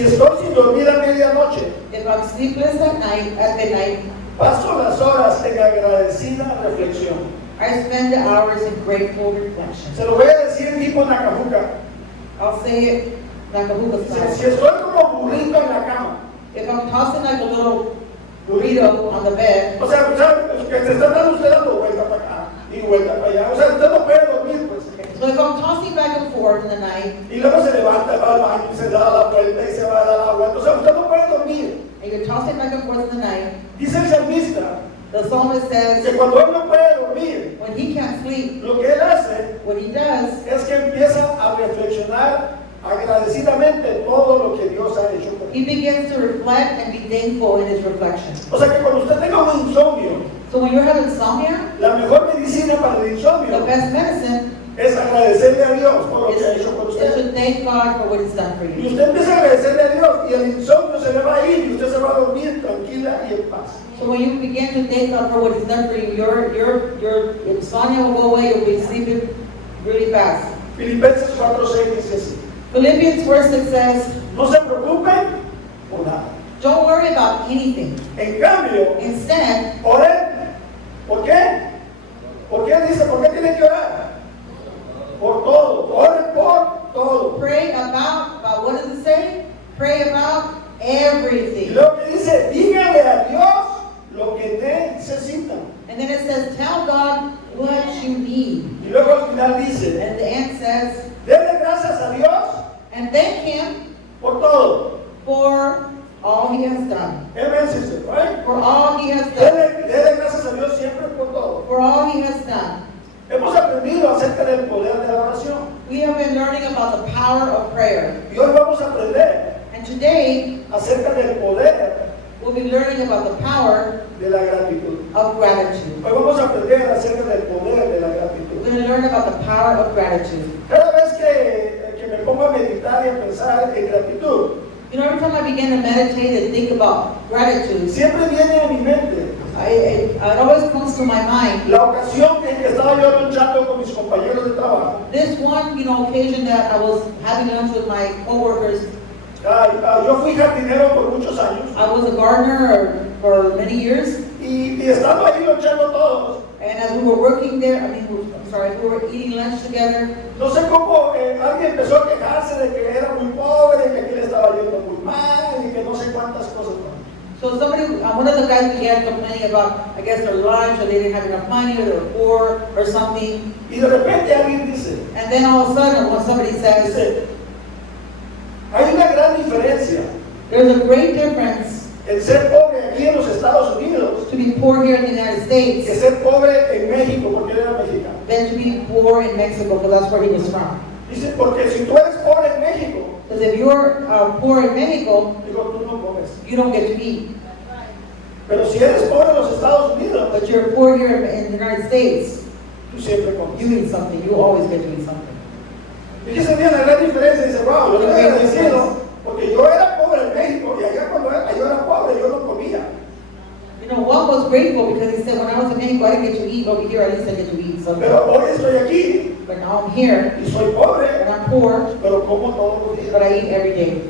Si estoy sin dormir a medianoche, if I'm sleepless at midnight, paso las horas en agradecida reflexión. I spend the hours in grateful reflection. Se lo voy a decir tipo Nacajuca. I'll say it Nakahuka Si style. estoy como burrito en la cama, If I'm tossing like a little burrito on the bed, o sea, que se está dando usted dando vuelta para acá y vuelta para allá. O sea, usted no puede dormir, pues. so if I'm tossing back and forth in the night, Y luego se levanta, va al baño y se da la vuelta y se va a dar la vuelta. O sea, usted no puede dormir. and you're tossing back and forth in the night, Dice el salmista the psalmist que says, cuando él no puede dormir, when he can't sleep, lo que él hace what he does es que empieza a reflexionar agradecidamente todo lo que Dios ha hecho por él. he begins to reflect and be thankful in his reflection. O sea que cuando usted tenga un insomnio, So when you're having insomnia, la mejor medicina para el the insomnio best medicine es agradecerle a Dios por lo is, que ha hecho por is usted. to thank God for what he's done for Y you. usted empieza a agradecerle a Dios y el insomnio se le va a ir y usted se va a dormir tranquila y en paz. So when you begin to thank God for what he's done for you, your insomnia will go away, you'll be sleeping really fast. Filipenses 4:6 dice así: Philippians 4:6 says, no se preocupen por nada. don't worry about anything. En cambio, Instead, oren. ¿Por qué? ¿Por qué dice? ¿Por qué tienen que orar? Por todo. Oren por todo. pray about what does it say? Pray about Y everything. luego que dice, díganle a Dios lo que necesitan. And then it says, tell God what you need. Y luego al final dice, And the end says, denle gracias a Dios and thank him por todo. for all he has done. Amen, sister, right? For all he has done. Denle gracias a Dios siempre por todo. For all he has done. Hemos aprendido acerca del poder de la oración. We have been learning about the power of prayer. Y hoy vamos a aprender And today, acerca del poder we'll be learning about the power de la gratitud. of gratitude. Hoy vamos a aprender acerca del poder de la We're gratitud. going to learn about the power of gratitude. Cada vez que me pongo a meditar y a pensar en gratitud, You know, every time I begin to meditate and think about gratitude, siempre viene a mi mente it always comes to my mind. la ocasión en que estaba yo luchando con mis compañeros de trabajo. This one, occasion that I was having lunch with my coworkers. Yo fui jardinero por muchos años I was a gardener for many years, y estando ahí luchando todos, and as we were working there, we were eating lunch together. no sé cómo alguien empezó a quejarse de que era muy pobre, que aquí le estaba yendo muy mal y que no sé cuántas cosas más. So one of the guys began complaining about, I guess, their lunch, or they didn't have enough money, or they were poor, or something. Y de repente alguien dice, And then all of a sudden, when somebody says, hay una gran diferencia there's a great difference en ser pobre aquí en los Estados Unidos to be poor here in the United que States ser pobre en México, porque él era mexicano. than to be poor in Mexico, because that's where he was from. Dice, porque si tú eres pobre en México, Because if you're poor in Mexico, digo, tú no comes. you don't get to eat. Pero si eres pobre en los Estados Unidos, But you're poor here in the United States, tú siempre comes. you eat something. You always get to eat something. Y que se veía la gran diferencia, dice, wow, yo estoy agradecido, porque yo era pobre en México y allá cuando yo era pobre yo no comía. One was grateful because he said, when I was in Mexico, I didn't get to eat. Over here, at least I get to eat something. Pero hoy estoy aquí But now I'm here, y soy pobre, and I'm poor, pero como todos los días. but I eat every day.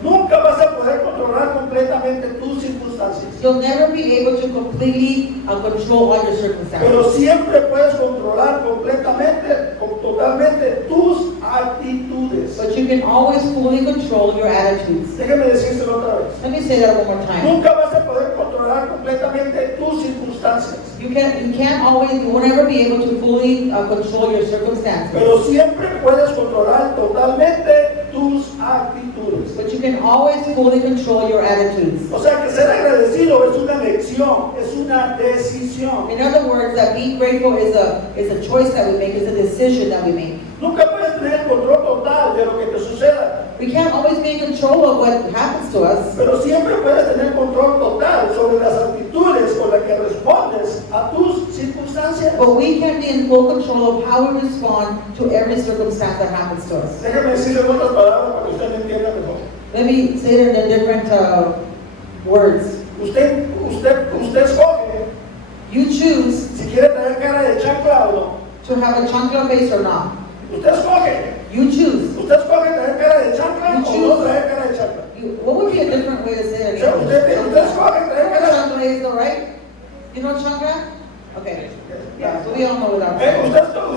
Nunca vas a poder controlar completamente tus circunstancias, You'll never be able to completely control all your circumstances. pero siempre puedes controlar completamente, totalmente tus actitudes. But you can always fully control your attitudes. Déjeme decírselo otra vez. Let me say that one more time. Nunca vas a poder controlar completamente tus circunstancias, You will never be able to fully control your circumstances. pero siempre puedes controlar totalmente tus actitudes. But you can always fully control your attitudes. O sea que ser agradecido es una elección, es una decisión. In other words, that being grateful is a choice that we make, is a decision that we make. Nunca puedes tener el control total de lo que te suceda, We can't always be in control of what happens to us, pero siempre puedes tener control total sobre las actitudes con las que respondes a tus circunstancias. but we can be in full control of how we respond to every circumstance that happens to us. Déjeme decirle en otras palabras para que usted me entienda mejor. Let me say it in different words. Usted escoge You choose si quiere tener cara de chancla o no. to have a chancla face or not. Usted escoge. You choose. Usted escoge tener cara de chancla You o choose. no tener cara de chancla. You know changa? Okay. Yeah, so we all know what I'm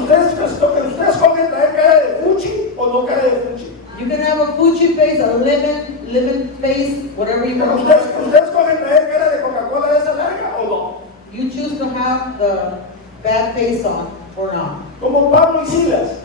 ¿Ustedes cogen traer cara de fuchi o no cara de fuchi? You can have a fuchi face, a lemon face, whatever you want. ¿Ustedes cogen traer cara de Coca-Cola de esa larga o no? You choose to have the bad face on or not. Como Pablo y Silas,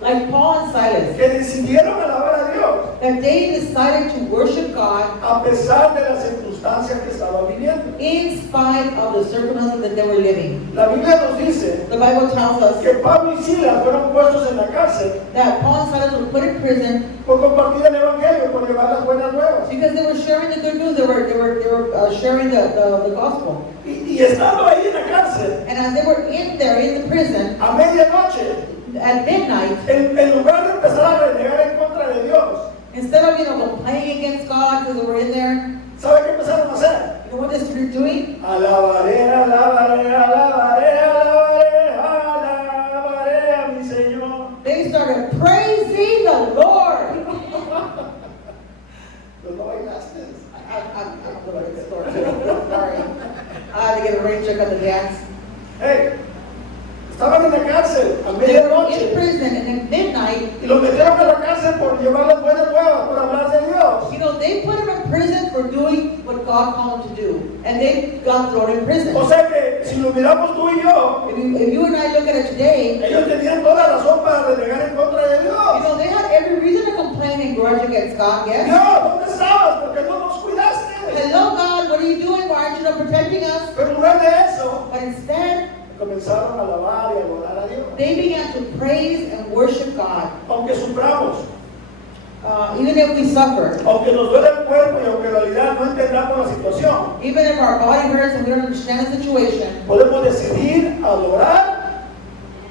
Like Paul and Silas, que decidieron alabar a Dios that they decided to worship God a pesar de las circunstancias que estaban viviendo. in spite of the circumstances that they were living. La Biblia nos dice The Bible tells us que Pablo y Silas fueron puestos en la cárcel that Paul and Silas were put in prison por compartir el Evangelio, por llevar las buenas nuevas. because they were sharing the good news. They were sharing the gospel. Y estando ahí en la cárcel, And as they were in there in the prison a medianoche, at midnight, en lugar de empezar a renegar en contra de Dios, instead of complaining against God because they were in there, ¿sabe qué empezaron a hacer? you know what they started doing? Alabaré, alabaré, alabaré, alabaré, alabaré a mi Señor. They started praising the Lord. Pero no bailaste. I'm going to the store too. Sorry. I had to get a rain check on the gas. Hey, estaban en la cárcel a They were in medianoche prison and at midnight, y los metieron a la cárcel por llevar las buenas nuevas, por hablar de Dios. they put him in prison for doing what God called him to do. And they got thrown in prison. O sea que si lo miramos tú y yo, If you and I look at it today, ellos tenían toda razón para renegar en contra de Dios. they had every reason to complain and grudge against God, yes? Dios, ¿dónde estabas? Porque no nos cuidaste. Hello, God, what are you doing? Why aren't you not protecting us? Pero en lugar de eso, But instead, comenzaron a alabar y a adorar a Dios. they began to praise and worship God. Aunque suframos, Even if we suffer, aunque nos duele el cuerpo y aunque en realidad no entendamos la situación, even if our body hurts and we don't understand the situation, podemos decidir adorar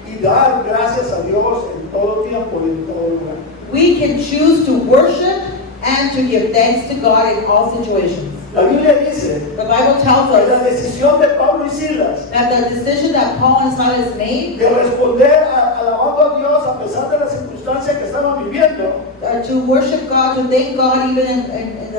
y dar gracias a Dios en todo tiempo y en todo lugar. we can choose to worship and to give thanks to God in all situations. La Biblia dice The Bible tells que la us decisión de Pablo y Silas that the decision that Paul and Silas made de responder alabando a Dios a pesar de las circunstancias que estaban viviendo, to worship God, to thank God even in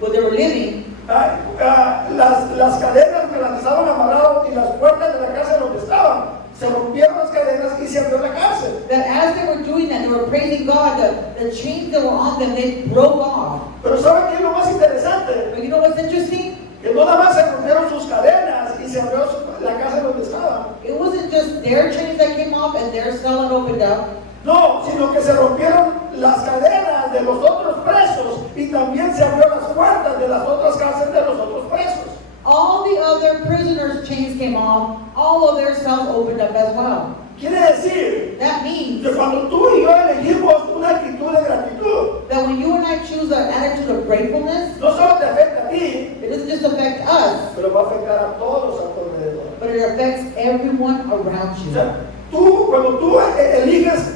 what they were living, las cadenas que las estaban amarradas y las puertas de la cárcel donde estaban, se rompieron las cadenas y se abrió la cárcel. that as they were doing that, they were praising God, the chains that were on them, they broke off. Pero ¿saben qué es lo más interesante? But you know what's interesting? Que no nada más se rompieron sus cadenas y se abrió la cárcel donde estaban. It wasn't just their chains that came off and their cell had opened up. No, sino que se rompieron las cadenas de los otros presos y también se abrió las puertas de las otras cárceles de los otros presos. All the other prisoners' chains came off, all of their cells opened up as well. Quiere decir That means que cuando tú y yo elegimos una actitud de gratitud, that when you and I choose an attitude of gratefulness, no solo te afecta a ti, it doesn't just affect us, pero va a afectar a todos a tu alrededor. but it affects everyone around O you. sea, cuando tú eliges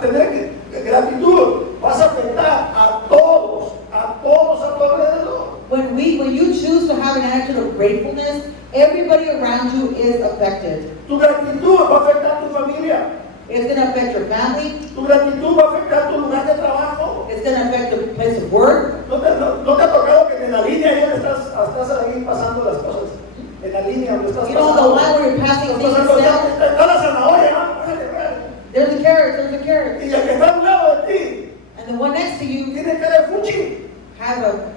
tener gratitud, vas a afectar a todos a tu alrededor. When you choose to have an attitude of gratefulness, everybody around you is affected. Tu gratitud va a afectar tu familia. It's going to affect your family. Tu gratitud va a afectar tu lugar de trabajo. It's going to affect the place of work. ¿No te ha tocado que en la línea ahí donde estás ahí pasando las cosas? En la línea donde estás You know, the line where you're passing estás things pasando, down, está la zanahoria, ¿no? Órale, órale. there's a carrot, there's a carrot. Y el que está a un lado de ti And the one next to you tiene cara de fuchi. has a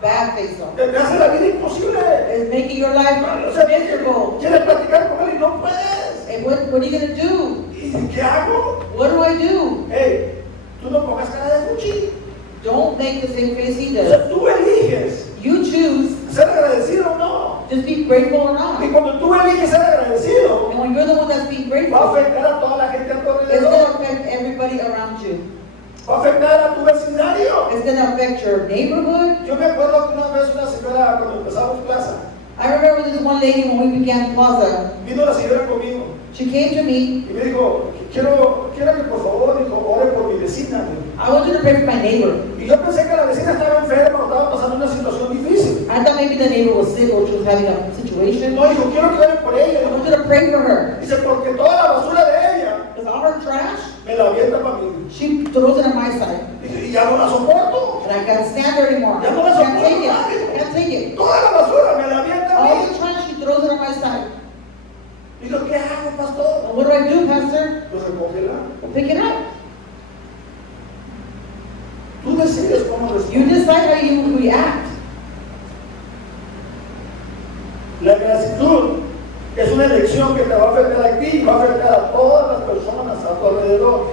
bad face on. Te hace la vida imposible. It's making your life O sea, miserable. quieres platicar con él y no puedes. And what are you going to do? ¿Y qué hago? What do I do? Hey, tú no pongas cara de fuchi. Don't make the same face he O does. sea, tú eliges You choose ser agradecido o no. just be grateful or Y not. cuando tú eliges ser agradecido, And when you're the one that's being va a grateful, afectar a toda la gente a tu it's going alrededor. to affect everybody around you. Va a afectar a tu vecindario. It's going to affect your neighborhood. Yo me acuerdo que una vez una señora, cuando empezamos plaza, I remember this one lady when we began Plaza. vino la señora conmigo She came to me. y me dijo, quiero que por favor, dijo, ore por mi vecina. I want you to pray for my neighbor. Y yo pensé que la vecina estaba enferma o estaba pasando una situación difícil. I thought maybe the neighbor was sick or she was having a situation. No, dijo, quiero que ore por ella. I want you to pray for her. Dice, porque toda la basura de ella Because all her trash, me la avienta para mí. she throws it on my side. Dice, y ya no la soporto. And I can't stand her anymore. Ya no la Can't take soporto. it. Can't take it. Toda la basura me la avienta a All mí. the trash, she throws it on I do, Pastor? Pues recógela. Pick it up. Tú decides cómo You respondes. decide how you react. La gratitud es una elección que te va a afectar a ti y va a afectar a todas las personas a tu alrededor.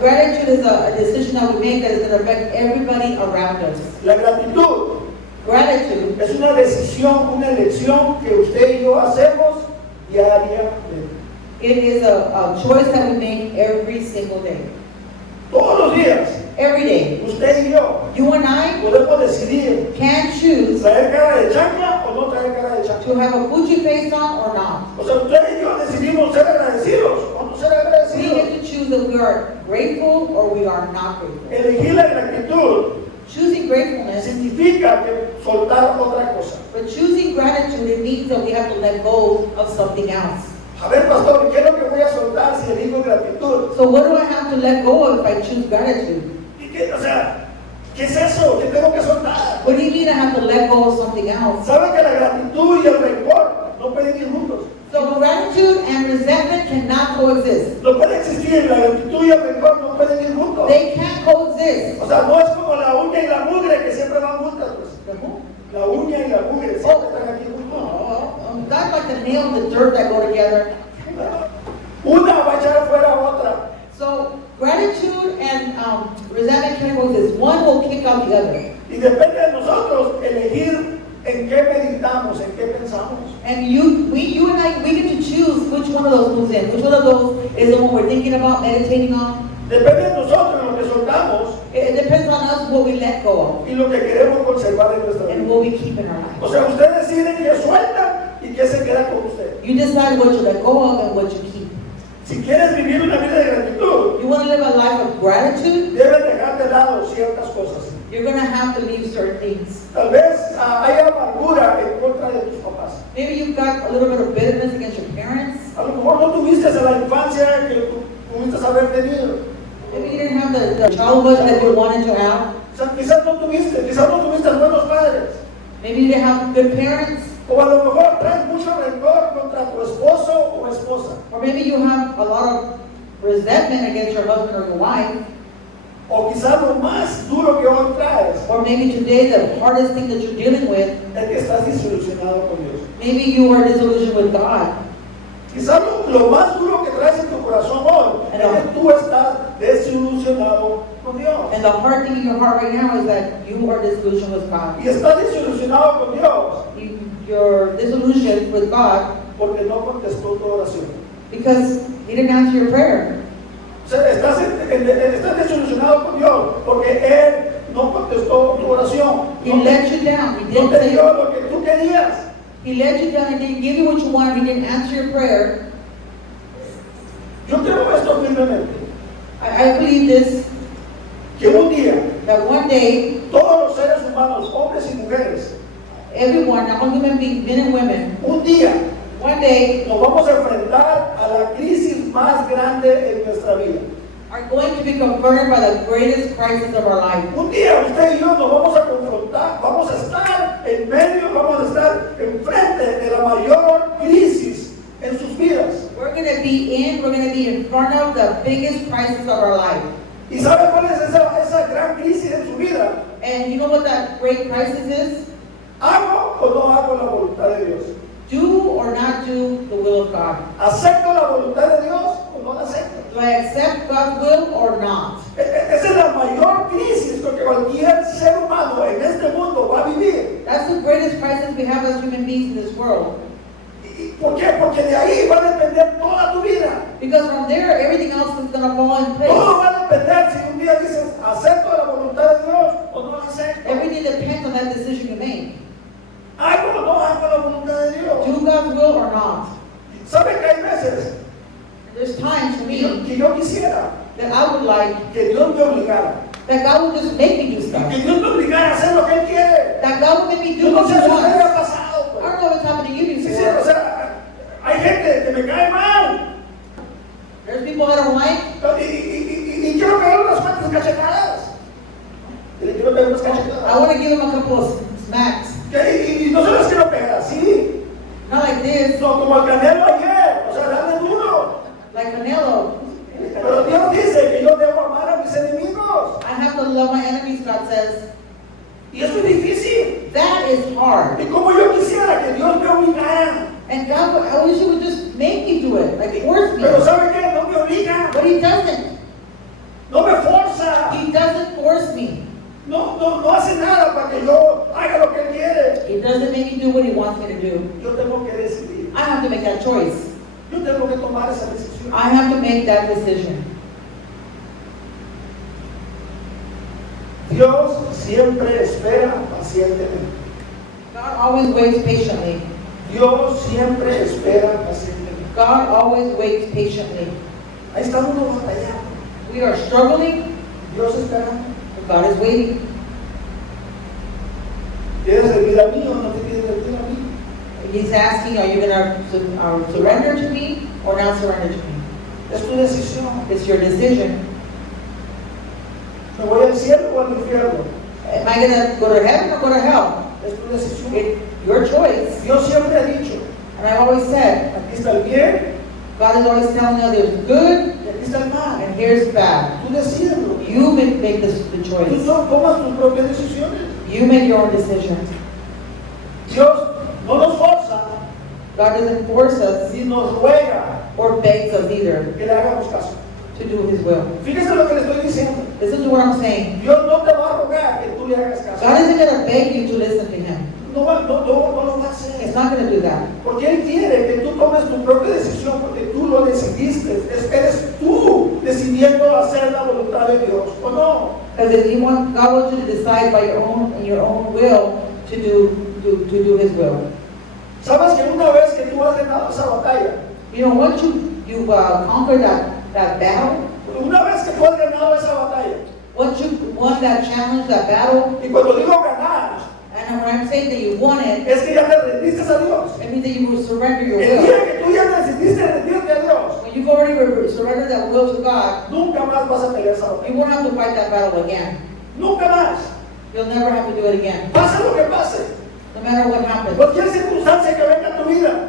Gratitude is a decision that we make that is going to affect everybody around us. La gratitud Gratitude es una decisión, una elección que usted y yo hacemos diariamente. it is a choice that we make every single day. Todos los días, Every day. usted y yo You and I podemos decidir can choose traer cara de chancla o no traer cara de chancla. to have a Gucci face on or not. O sea, usted y yo decidimos ser agradecidos o no ser We agradecidos. get to choose if we are grateful or we are not grateful. Elegir la gratitud Choosing gratefulness, significa que soltar otra cosa. but choosing gratitude, it means that we have to let go of something else. A ver, pastor, ¿qué es lo que voy a soltar si elijo gratitud? So what do I have to let go of if I choose gratitude? ¿Y qué, o sea, ¿qué es eso? ¿Qué tengo que soltar? What do you mean I have to let go of something else? ¿Sabe que la gratitud y el rencor no pueden ir juntos? So gratitude and resentment cannot coexist. No puede existir, la gratitud y el rencor no pueden ir juntos. They can't coexist. O sea, no es como la uña y la mugre que siempre van juntas, pues. The who? La uña y la mugre siempre están aquí juntos. Not like the nail and the dirt that go together. Una va a echar afuera a otra. So gratitude and resentment can't coexist. One will kick out the other. Y depende de nosotros elegir en qué meditamos, en qué pensamos. And you and I, we get to choose which one of those moves in. Which one of those is the one we're thinking about, meditating on. Depende de nosotros lo que soltamos It depends on us what we let go y lo que queremos conservar en nuestra of and vida. what we keep in our life. O sea, usted decide qué suelta y qué se queda con usted. You decide what you let go of and what you keep. Si quieres vivir una vida de gratitud, You want to live a life of gratitude, debes dejar de lado ciertas cosas. you're going to have to leave certain things. Tal vez haya amargura en contra de tus papás. Maybe you've got a little bit of bitterness against your parents. A lo mejor no tuviste a la infancia que tú pudiste haber tenido. Maybe you didn't have the childhood that you wanted to have. O sea, quizás no tuviste buenos padres. Maybe you didn't have good parents. O a lo mejor traes mucho rencor contra tu esposo o esposa. Or maybe you have a lot of resentment against your husband or your wife. O quizás lo más duro que hoy traes Or maybe today the hardest thing that you're dealing with, es que estás desilusionado con Dios. maybe you are disillusioned with God. Quizás lo más duro que traes en tu corazón hoy es que tú estás desilusionado con Dios. And the hard thing in your heart right now is that you are disillusioned with God. Y estás desilusionado con Dios You're disillusioned with God porque no contestó tu oración. because He didn't answer your prayer. O sea, estás desilusionado con Dios porque Él no contestó tu oración. He let you down. He No didn't te say, dio lo que tú querías. He let you down. He didn't give you what you wanted. He didn't answer your prayer. Yo creo esto firmemente, I believe this, que un día that one day, todos los seres humanos, hombres y mujeres, everyone, not only human beings, men and women, un día one day nos vamos a enfrentar a la crisis más grande en nuestra vida. are going to be confronted by the greatest crisis of our life. Un día usted y yo nos vamos a confrontar, vamos a estar en medio, vamos a estar enfrente de la mayor crisis en sus vidas. We're going to be in front of the biggest crisis of our life. ¿Y sabe cuál es esa gran crisis en su vida? And you know what that great crisis is? ¿Hago o no hago la voluntad de Dios? Do or not do the will of God. ¿Acepto la voluntad de Dios o no la acepto? Do I accept God's will or not? Esa es la mayor crisis que cualquier ser humano en este mundo va a vivir. That's the greatest crisis we have as human beings in this world. ¿Y por qué? Porque de ahí va a depender toda tu vida. Because from there, everything else is going to fall in Todo place. va a depender si un día dices, ¿acepto la voluntad de Dios o no la acepto? Everything depends on that decision you make. ¿Hago o no hago la voluntad de Dios? Do God's will or not? ¿Sabe que hay veces There's times for me que yo quisiera that I would like que Dios me obligara? that God would just make me do Y stuff. que Dios me obligara a hacer lo que Él quiere. That God would make me Yo do no what sé He si a usted le ha wants. pasado. I Pues. don't know what's happened to you Sí, sí, before. o sea, hay gente que me cae mal. There's people I don't like. Y quiero pegar unas cuantas cachetadas. Y le quiero pegar unas I cachetadas. want to give him a couple of smacks. Y no se las quiero pegar así. Not like this, No, como al Canelo ayer. O sea, darle duro. like says, Y eso es difícil. that is hard. Y como yo quisiera que Dios me obligara. And God, I wish He would just make me do it, like force me. Pero ¿sabe qué? No me obliga. But He doesn't. No me forza. He doesn't force me. No hace nada para que yo haga lo que Él quiere. He doesn't make me do what He wants me to do. Yo tengo que decidir. I have to make that choice. Yo tengo que tomar esa decisión. I have to make that decision. Dios siempre espera pacientemente. God always waits patiently. Dios siempre espera pacientemente. God always waits patiently. Ahí está uno batallando. We are struggling, Dios esperando. but God is waiting. ¿Quieres servir a mí o no te quieres servir a mí? He's asking, are you going to surrender to me or not surrender to me? Es tu decisión. It's your decision. ¿Me voy al cielo o al infierno? Am I going to go to heaven or go to hell? Es tu decisión. It's your choice. Dios siempre ha dicho, And I've always said, aquí está el bien God is always telling us there's good y aquí está el mal. and here's bad. Tú decídelo. You make the Tú choice. tomas tus propias decisiones. You make your own decision. Dios no nos forza God doesn't force us ni nos ruega or begs us either que le hagamos caso. to do His will. Fíjese lo que le estoy diciendo. Listen to what I'm saying. Dios no te va a rogar que tú le hagas caso. God isn't going to beg you to listen to Him. No lo va a hacer. He's not going to do that. Porque Él quiere que tú tomes tu propia decisión, porque tú lo decidiste. Eres tú decidiendo hacer la voluntad de Dios, ¿o no? Because God wants you to decide by your own will to do His will. Sabes que una vez que tú has ganado esa batalla, You know, once you've conquered that battle, una vez que tú has ganado esa batalla, once you won that challenge, that battle, y cuando digo ganar, and when I'm saying that you won it, es que ya te rendiste a Dios. it means that you will surrender your El will. día que tú ya decidiste rendirte a Dios, When you've already surrendered that will to God, nunca más vas a pelear esa batalla. you won't have to fight that battle again. Nunca más. You'll never have to do it again, Pase lo que pase. no matter what happens. Cualquier circunstancia que venga a tu vida,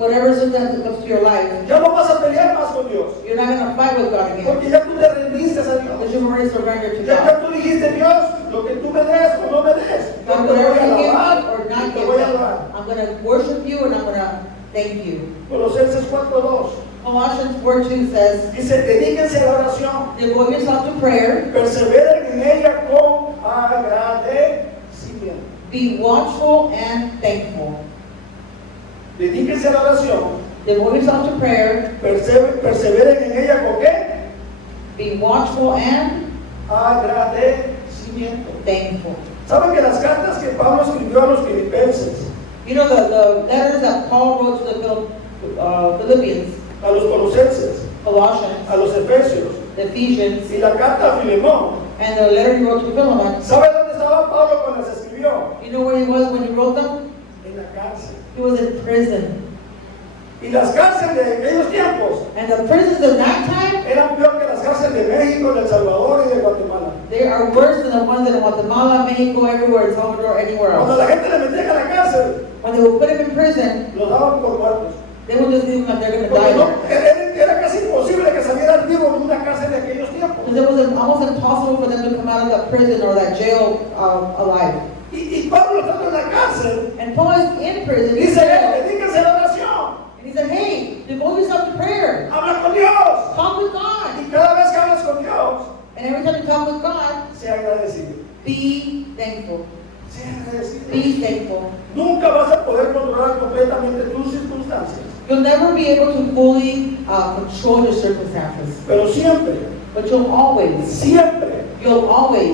Whatever circumstance comes to your life, ya no vas a pelear más con Dios. you're not going to fight with God again, Porque ya tú te rendiste a Dios. because you've already surrendered to Ya God. tú dijiste, Dios, lo que tú me des o no me des, yo God, te voy whatever a you give me alabar or y not te give voy me, a alabar. I'm going to worship you and I'm going to thank you. Colosenses 4:2 Colossians 4:2 says, dice, dedíquense a la oración, devote yourself to prayer, perseveren en ella con agradecimiento. be watchful and thankful. Dedíquense a la oración, Devote yourself to prayer, perseveren en ella con qué? be watchful and Agradecimiento. thankful. ¿Saben que las cartas que Pablo escribió a los filipenses, You know the letters that Paul wrote to the Philippians, a los colosenses, Colossians, a los efesios the Ephesians, y la carta a Filemón? and the letter he wrote to Philemon, ¿Sabe dónde estaba Pablo cuando las escribió? you know where he was when he wrote them? En la cárcel. He was in prison. Y las cárceles de aquellos tiempos And the prisons of that time, eran peor que las cárceles de México, de El Salvador y de Guatemala. they are worse than the ones in Guatemala, Mexico, everywhere, El Salvador, anywhere Cuando else. la gente le metía a la cárcel, When they would put him in prison, los daban por muertos. they would just leave him like they're going to Porque die no, there. era casi imposible que salieran vivos de una cárcel de aquellos tiempos. Because it was almost impossible for them to come out of that prison or that jail alive. Y Pablo estando en la cárcel, And Paul is in prison. He's dice, jail. dedíquense a la oración, And he said, hey, devote yourself to prayer. habla con Dios. Talk with God. Y cada vez que hablas con Dios, And every time you talk with God, sea agradecido. be thankful. Sea agradecido. Be thankful. Nunca vas a poder controlar completamente tus circunstancias, You'll never be able to fully control your circumstances. pero siempre, But you'll always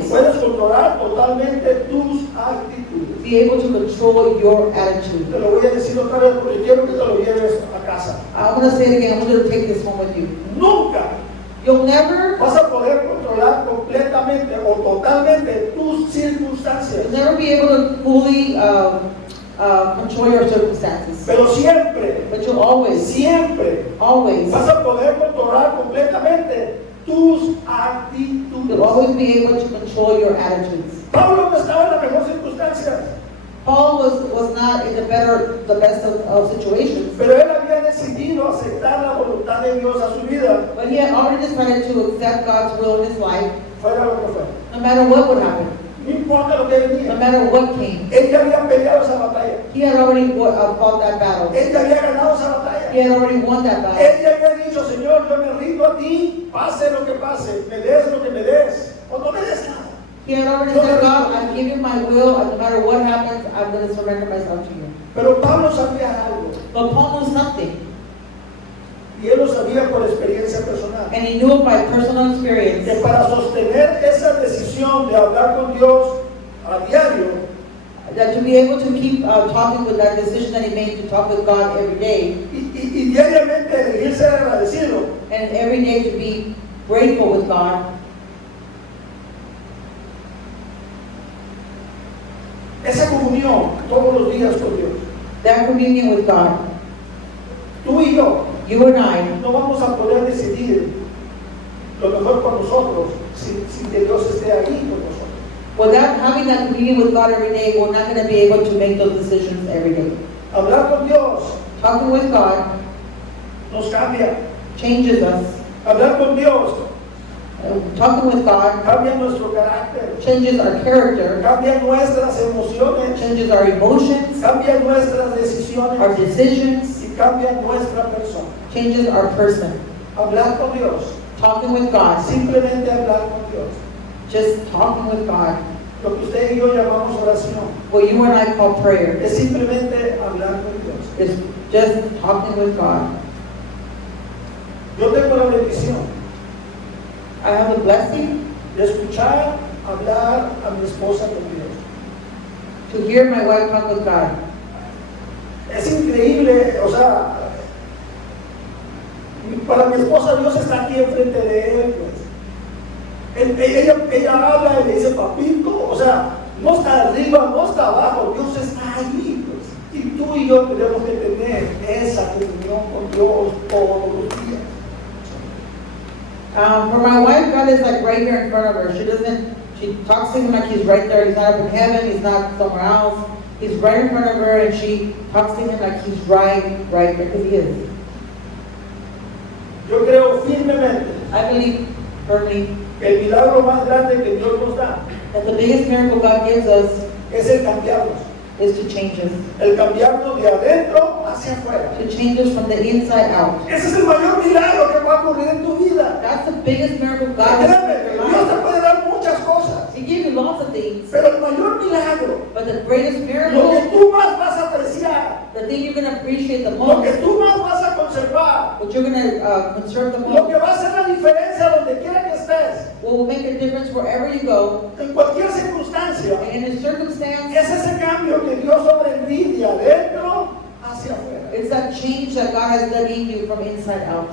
puedes controlar totalmente tus actitudes. be able to control your attitude. Te lo voy a decir otra vez porque quiero que te lo lleves a casa. I'm going to say it again. I want you to take this home with you. Nunca You'll never vas a poder controlar completamente o totalmente tus circunstancias, You'll never be able to fully control your circumstances. pero siempre, But you'll always siempre vas a poder controlar completamente tus actitudes. you'll always be able to control your attitudes. Pablo no estaba en la mejor circunstancia, Paul was not in the best of situations, pero él había decidido aceptar la voluntad de Dios a su vida, but he had already decided to accept God's will in his life, fuera lo que fuera. no matter what would happen. no importa lo que no venía. matter what came. Él ya había peleado esa batalla. He had already fought that battle. Él ya había ganado esa He batalla. had already won that battle. Él ya había dicho, Señor, yo me rindo a ti, pase lo que pase, me des lo que me des, o no me des nada. He had already said, God, I give you my will, and no matter what happens, I'm going to surrender myself to you. Pero Pablo sabía algo, But Paul knew something, y él lo sabía por experiencia personal, and he knew it by personal experience, que para sostener esa decisión de hablar con Dios a diario, that to be able to keep talking with that decision that he made to talk with God every day, y diariamente elegir ser agradecido, and every day to be grateful with God, esa comunión todos los días con Dios. that communion with God, Tú y yo you and I, no vamos a poder decidir lo mejor por nosotros sin que Dios esté ahí con nosotros. without having that communion with God every day, we're not going to be able to make those decisions every day. Hablar con Dios Talking with God nos cambia. changes us. Hablar con Dios Talking with God cambia nuestro carácter, changes our character, cambia nuestras emociones, changes our emotions, cambia nuestras our decisiones decisions, y cambia nuestra persona. changes our person. Hablar con Dios, Talking with God, simplemente hablar con Dios. just talking with God, Lo que usted y yo llamamos oración what you and I call prayer, es simplemente hablar con Dios. is just talking with God. Yo tengo la bendición I have the blessing de escuchar hablar a mi esposa con Dios. to hear my wife talk with God. Es increíble, o sea, para mi esposa Dios está aquí enfrente de él, pues. Ella habla y le dice papito, o sea, no está arriba, no está abajo, Dios está ahí, pues. Y tú y yo tenemos que tener esa comunión con Dios todos los días. For my wife, God is like right here in front of her. She talks to him like he's right there. He's not up in heaven, he's not somewhere else. He's right in front of her, and she talks to him like he's right there, because he is. Yo creo firmemente I believe firmly que el milagro más grande que Dios nos da that the biggest miracle God gives us es el cambiarnos. is to change us. El cambiarnos de adentro hacia afuera. To change us from the inside out. Ese es el mayor milagro que va a ocurrir en tu vida. That's the biggest miracle God has Créeme, given your Dios te life. puede dar muchas cosas, He gives you lots of things, pero el mayor milagro, but the greatest lo que miracle, tú más vas a apreciar, the thing you're going to appreciate the lo que most, tú más vas a conservar, what you're going to conserve the lo most, que va a hacer la diferencia donde quiera que estés, what will make a difference wherever you go, en cualquier circunstancia, and in a circumstance, es ese cambio que Dios obra en ti de adentro hacia afuera. it's that change that God has done in you from inside out.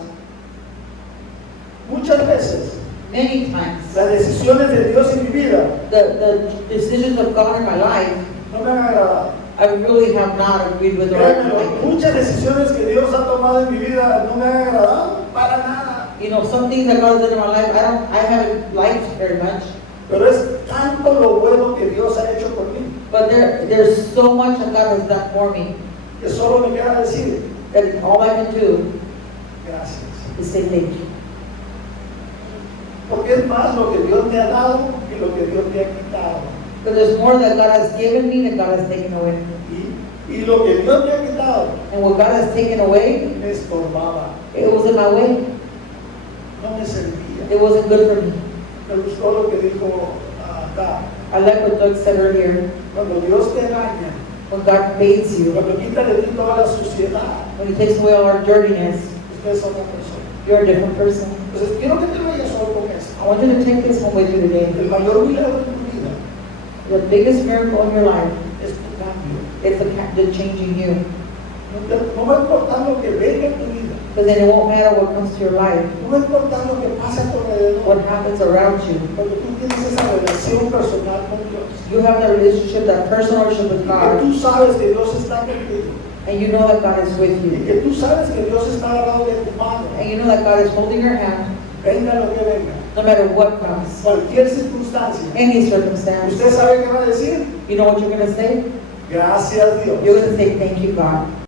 Muchas veces, Many times, las decisiones de Dios en mi vida the decisions of God in my life, no me han agradado. I really have not agreed with or Créanmelo, muchas decisiones que Dios ha tomado en mi vida no me han agradado para nada. You know, some things that God has done in my life, I haven't liked very much. Pero es tanto lo bueno que Dios ha hecho por mí, But there's so much that God has done for me que solo me queda decir that all I can do gracias. is say thank you. Porque es más lo que Dios me ha dado que lo que Dios me ha quitado. Because there's more that God has given me than God has taken away. Y lo que Dios me ha quitado And what God has taken away, me estorbaba, it was in my way. no me servía. It wasn't good for me. Me gustó lo que dijo acá. I like what Doug said earlier. Cuando Dios te engaña, When God bathes you, cuando quita de ti toda la suciedad, when He takes away all our dirtiness, usted es otra persona. you're a different person. Entonces, quiero que te vayas hoy con esto. I want you to take this home with you today. El mayor milagro de tu vida The biggest miracle in your life es tu cambio. is the changing you. No va a importar lo que venga en tu vida. Because then it won't matter what comes to your life, No va a importar lo que pasa a tu alrededor. what happens around you. Cuando tú tienes esa relación personal con Dios. You have that relationship, that personal relationship with Y que God, tú sabes que Dios está contigo. and you know that God is with Y you, que tú sabes que Dios está agarrado de tu mano. and you know that God is holding your hand, Venga lo que venga. no matter what comes, Cualquier circunstancia. any circumstance. ¿Usted sabe qué va a decir? You know what you're going to say? Gracias Dios. You're going to say, thank you, God.